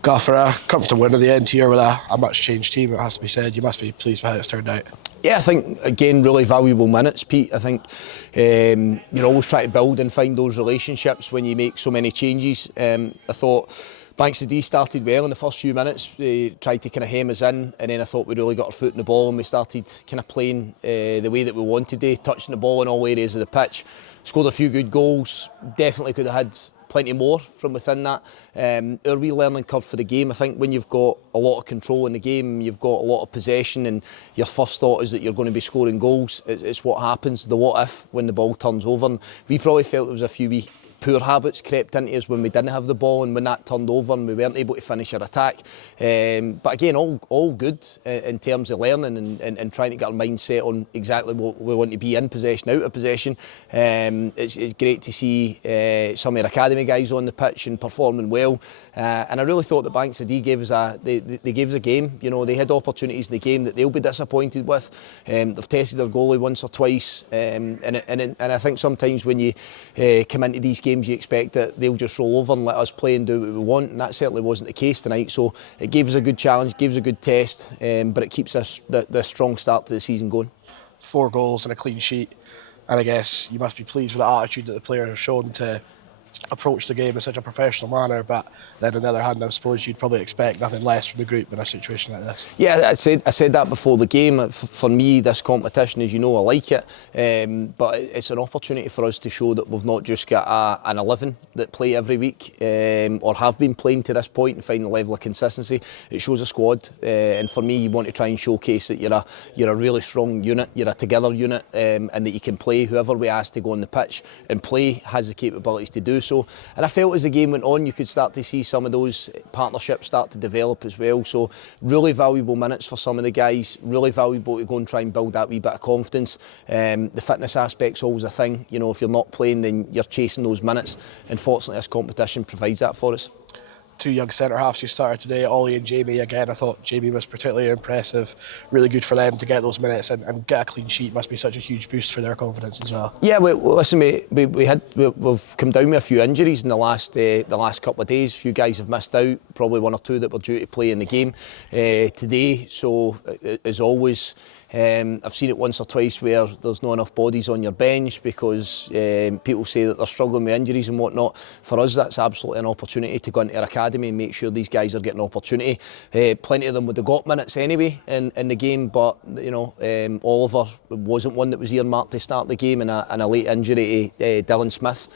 Got for a comfortable win at the end here with a much changed team, it has to be said. You must be pleased with how it's turned out. Yeah, I think, again, really valuable minutes, Pete. I think you're always trying to build and find those relationships when you make so many changes. I thought Banks of D started well in the first few minutes. They tried to kind of hem us in, and then I thought we really got our foot in the ball and we started kind of playing the way that we wanted to, touching the ball in all areas of the pitch. Scored a few good goals, definitely could have had plenty more from within that. Our wee learning curve for the game, I think when you've got a lot of control in the game, you've got a lot of possession and your first thought is that you're going to be scoring goals, it's what happens, the what if when the ball turns over. And we probably felt there was a few wee poor habits crept into us when we didn't have the ball, and when that turned over and we weren't able to finish our attack. But again, all good in terms of learning and trying to get our mindset on exactly what we want to be in possession, out of possession. It's great to see some of our academy guys on the pitch and performing well. And I really thought that Banks of D gave us they gave us a game. You know, they had opportunities in the game that they'll be disappointed with. They've tested their goalie once or twice, and I think sometimes when you come into these games you expect that they'll just roll over and let us play and do what we want, and that certainly wasn't the case tonight. So it gave us a good challenge, gave us a good test, but it keeps us the strong start to the season going. 4 goals and a clean sheet, and I guess you must be pleased with the attitude that the players have shown to approach the game in such a professional manner. But then on the other hand, I suppose you'd probably expect nothing less from the group in a situation like this. Yeah, I said that before the game. For me, this competition, as you know, I like it, but it's an opportunity for us to show that we've not just got an 11 that play every week, or have been playing to this point, and find a level of consistency. It shows a squad, and for me, you want to try and showcase that you're a really strong unit, you're a together unit, and that you can play. Whoever we ask to go on the pitch and play has the capabilities to do so. And I felt as the game went on, you could start to see some of those partnerships start to develop as well. So really valuable minutes for some of the guys, really valuable to go and try and build that wee bit of confidence. The fitness aspect's always a thing. You know, if you're not playing, then you're chasing those minutes. And fortunately, this competition provides that for us. 2 young centre-halves who started today, Ollie and Jamie. Again, I thought Jamie was particularly impressive. Really good for them to get those minutes and get a clean sheet. Must be such a huge boost for their confidence as well. Yeah, listen, mate, we've come down with a few injuries in the last couple of days. A few guys have missed out, probably 1 or 2 that were due to play in the game today. So, as always, I've seen it once or twice where there's not enough bodies on your bench because people say that they're struggling with injuries and whatnot. For us, that's absolutely an opportunity to go into our academy and make sure these guys are getting opportunity. Plenty of them would have got minutes anyway in the game, but you know, Oliver wasn't one that was earmarked to start the game, and a late injury to Dylan Smith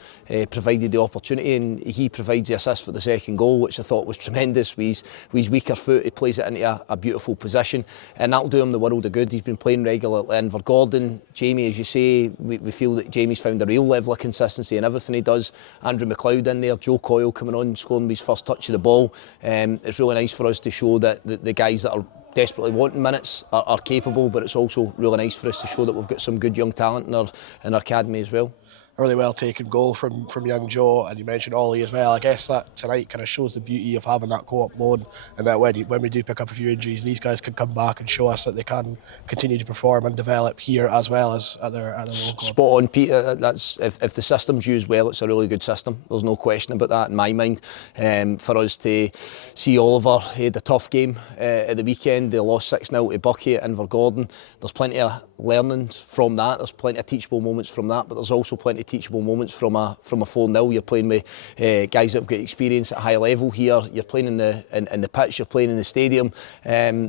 provided the opportunity, and he provides the assist for the second goal, which I thought was tremendous. With his weaker foot, he plays it into a beautiful position, and that'll do him the world of good. He's been playing regularly in Gordon. Jamie, as you say, we feel that Jamie's found a real level of consistency in everything he does. Andrew McLeod in there, Joe Coyle coming on, scoring his first touch of the ball. It's really nice for us to show that the guys that are desperately wanting minutes are capable, but it's also really nice for us to show that we've got some good young talent in our academy as well. A really well taken goal from young Joe, and you mentioned Ollie as well. I guess that tonight kind of shows the beauty of having that co-op loan, and that when we do pick up a few injuries, these guys can come back and show us that they can continue to perform and develop here as well as at their local club. Spot on, Peter. That's if the system's used well, it's a really good system. There's no question about that in my mind. For us to see Oliver, he had a tough game at the weekend. They lost 6-0 to Bucky at Invergordon. There's plenty of learning from that. There's plenty of teachable moments from that, but there's also plenty of teachable moments from a 4-0. You're playing with guys that have got experience at a high level here. You're playing in the pitch. You're playing in the stadium.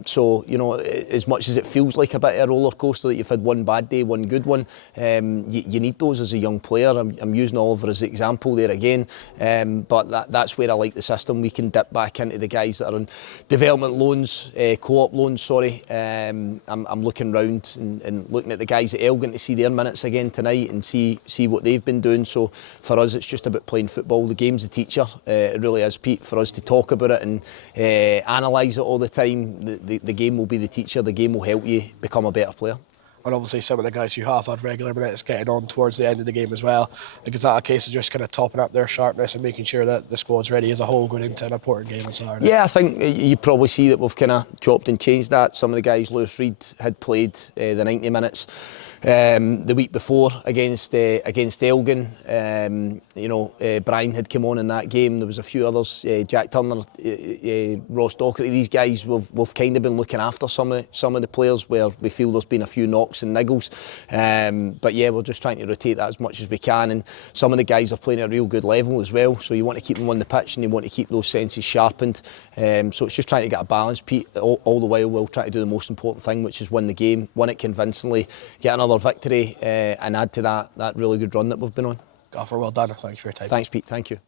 So you know, as much as it feels like a bit of a roller coaster that you've had one bad day, one good one, you need those as a young player. I'm using Oliver as the example there again, but that's where I like the system. We can dip back into the guys that are on development loans, co-op loans. Sorry, I'm looking round and looking at the guys at Elgin to see their minutes again tonight and see what they've been doing. So for us, it's just about playing football. The game's the teacher. It really is, Pete. For us to talk about it and analyse it all the time, the game will be the teacher. The game will help you become a better player. And obviously some of the guys who have had regular minutes getting on towards the end of the game as well. Like, is that a case of just kind of topping up their sharpness and making sure that the squad's ready as a whole going into an important game on Saturday? Yeah, I think you probably see that we've kind of chopped and changed that. Some of the guys, Lewis Reid, had played the 90 minutes the week before against Elgin. Brian had come on in that game. There was a few others, Jack Turner, Ross Docherty. These guys, we've kind of been looking after some of the players where we feel there's been a few knocks and niggles. But yeah, we're just trying to rotate that as much as we can. And some of the guys are playing at a real good level as well. So you want to keep them on the pitch and you want to keep those senses sharpened. So it's just trying to get a balance, Pete. All the while we'll try to do the most important thing, which is win the game, win it convincingly, get another victory, and add to that really good run that we've been on. Gaffer, well done. Thanks for your time. Thanks, Pete. Thank you.